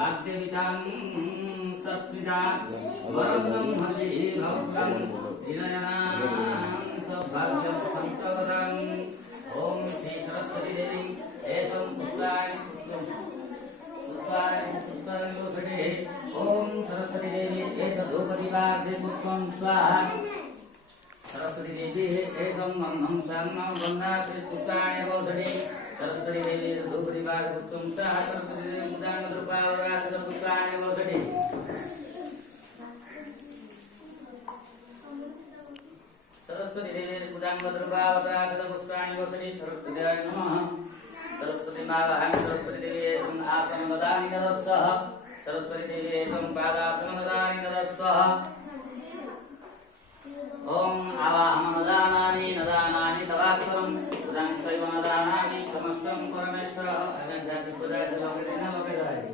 वाग्देवितां सत्पिता वरदं हरि भक्तं विनयनां सौभाग्यं संतवतां ओम श्री सरस्वती देवी एषं पुत्राय पुत्राय ओम सरस्वती देवी एष धूपदीपाग्रे पुष्पं स्वाहा सरस्वती देवी एषं मन्नं सर्वं वन्दात्रि पुत्राय वोधडे सरस्वती देवी धूपदीपाग्रे पुष्पं स्वाहा सरस्वती देवी मुदाङ्गद्रुपावरात्र पुत्राय वोधडे सरस्वती देवी मुदाङ्गद्रुपावरात्र पुत्राय वोधडे सरस्वती देवाय नमः सरस्वती मावाहं सरस्वती देवी आसन वदानि नमस्तः सरस्वती देवी पादासन वदानि नमस्तः ओम आवाहं नदानानि तवाक्षरं पुरां शैव नदानानि समस्तं परमेश्वरः अगन्धाति पूजा जलमृतेन वगदारि